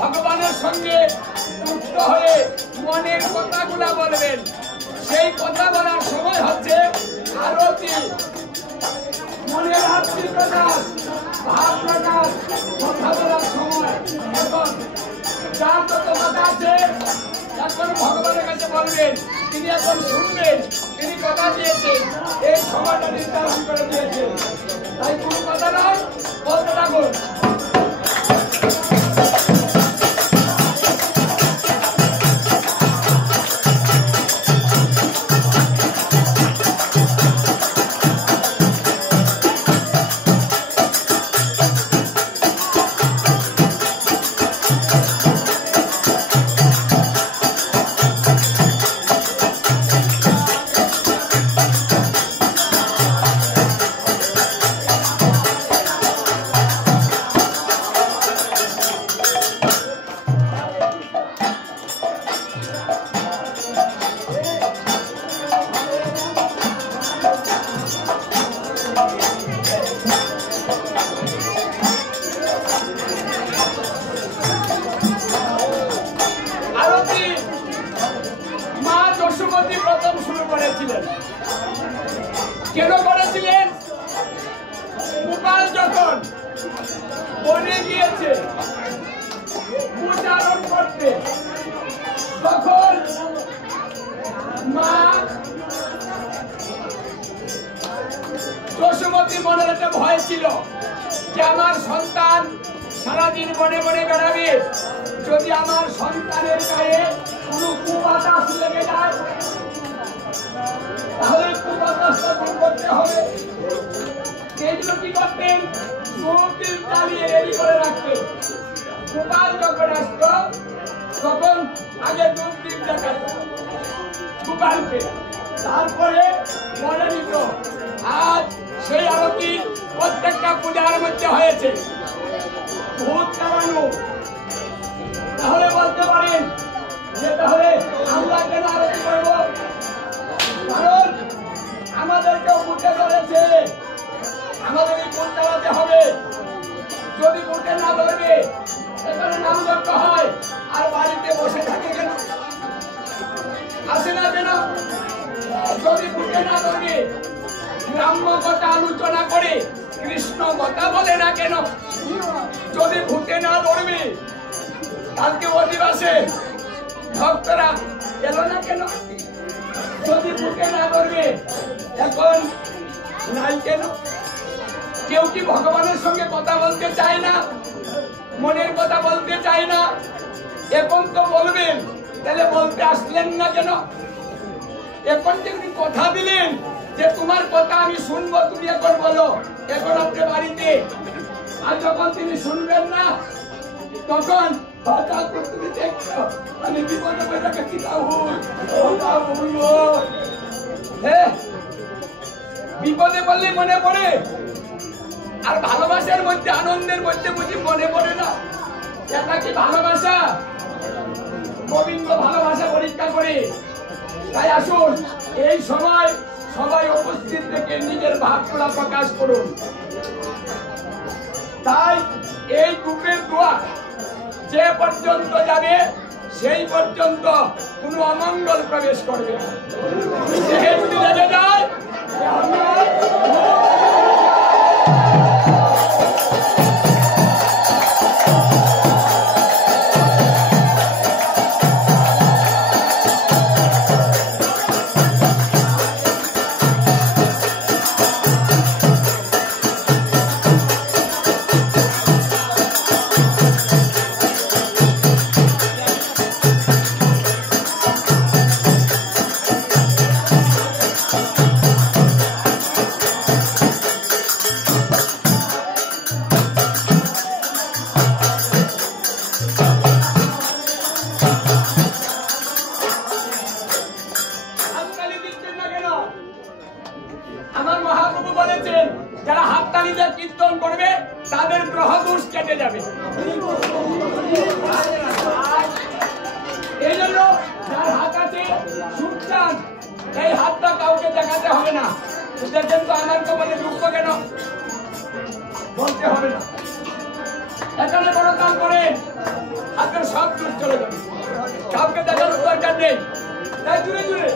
ভগবানের সঙ্গে যুক্ত হয়ে মনের কথাগুলা বলবেন। সেই কথা বলার সময় হচ্ছে আরতি। মনের আরতি প্রকাশ, ভাব প্রকাশ, কথা বলার সময়। এখন যার যত কথা আছে এখন ভগবানের কাছে বলবেন, তিনি এখন শুনবেন। তিনি কথা দিয়েছেন, এই সময়টা নির্ধারণ করে দিয়েছেন। তাই কোনো কথা নয়, বলতে থাকুন। কেন করেছিলেন? গোপাল যখন বনে গিয়েছে উচ্চারণ করতে, তখন মা যশোমতীর মনের একটা ভয় ছিল যে আমার সন্তান সারাদিন বনে বনে বেড়াবে, যদি আমার সন্তানের গায়ে কোনো কুবাতাস লেগে যায় তাহলে কুবাতাসটা দূর করতে হবে। এইগুলো কি করতেন? চৌকির চালিয়ে রেডি করে রাখতেন। গোপাল যখন আসত তখন আগে দুধ দিন দেখাত গোপালকে, তারপরে মনে নিত। আজ সেই আরতি প্রত্যেকটা পূজার মধ্যে হয়েছে ভূত তাড়ানো। তাহলে বলতে পারেন যে তাহলে আমরা কেন আরতি করব? কারণ আমাদেরকেও ভূতে ধরেছে, আমাদেরকে ভূত তাড়াতে হবে। যদি ভূতে না ধরবে এখানে নামযজ্ঞ হয়, আর বাড়িতে বসে থাকে কেন? আসে না কেন? যদি ভূতে না ধরবে ব্রাহ্ম কথা আলোচনা করে কৃষ্ণ কথা বলে না কেন? যদি ভূতে না ধরবে কালকে অধিবাসে ভক্তরা এলো না কেন? যদি ভূতে না ধরবে এখন নাই কেন? কেউ কি ভগবানের সঙ্গে কথা বলতে চায় না? মনের কথা বলতে চায় না? এখন তো বলবেন, তাহলে বলতে আসলেন না কেন? এখন যেমনি কথা দিলেন যে তোমার কথা আমি শুনবো, তুমি এখন বলো, এখন আপনি বাড়িতে। আর যখন তিনি শুনবেন না তখন তুমি দেখছো আমি বিপদে বইটাকে বিপদে বললে মনে পড়ে, আর ভালোবাসার মধ্যে আনন্দের মধ্যে বুঝি মনে পড়ে না? এটা কি ভালোবাসা? গোবিন্দ ভালোবাসা পরীক্ষা করে। তাই আসুন এই সময় সবাই উপস্থিত থেকে নিজের ভাবগুলা প্রকাশ করুন। তাই এই গ্রুপের দোয়া যে পর্যন্ত যাবে সেই পর্যন্ত কোনো অমঙ্গল প্রবেশ করবে না। দেহে যদি লেগে যায় আমার মহাপ্রভু বলেছেন যারা হাততালি দিয়ে কীর্তন করবে তাদের গ্রহ দোষ কেটে যাবে। এই জন্য যার হাত আছে সুখ-চান এই হাতটা কাউকে দেখাতে হবে না। দেখেন তো আমার কপালে দুঃখ কেন বলতে হবে না। এখানে বড় কাম করে হাতের সব দূর চলে যাবে, কাউকে দেখানোর দরকার নেই। তাই জুড়ে জুড়ে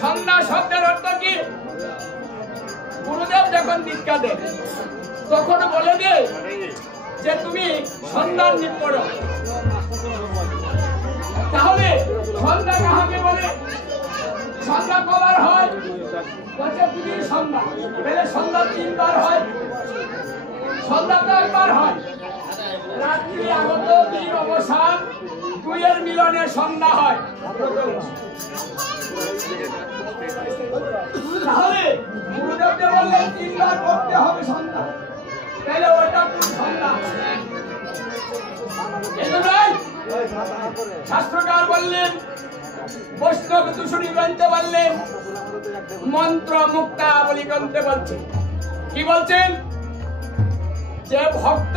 সন্ধ্যা শব্দের অর্থ কি? গুরুদেব যখন দীক্ষা দেন তখন বলে দে যে তুমি সন্ধ্যার নিত করো। তাহলে সন্ধ্যা কাহাকে বলে? সন্ধ্যা কবার হয়? তুমি সন্ধ্যা তাহলে সন্ধ্যা তিনবার হয়, সন্ধ্যা তো একবার হয়। রাত্রি আগত দিন অবসান দুইয়ের মিলনে সন্ধ্যা হয়। তাহলে গুরুদেবকে বললেন তিনবার করতে হবে সন্ধ্যা, তাহলে ওটা কোন সন্ধ্যা? শাস্ত্রকার বললেন, বৈষ্ণব দূষণী গ্রন্থে বললেন, মন্ত্র মুক্তাবলী গ্রন্থে বলছেন কি বলছেন? যে ভক্ত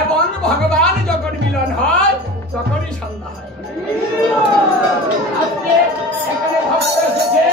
এবং ভগবান যখন মিলন হয় তখনই সন্ধ্যা হয়। আজকে এখানে ভক্ত এসেছে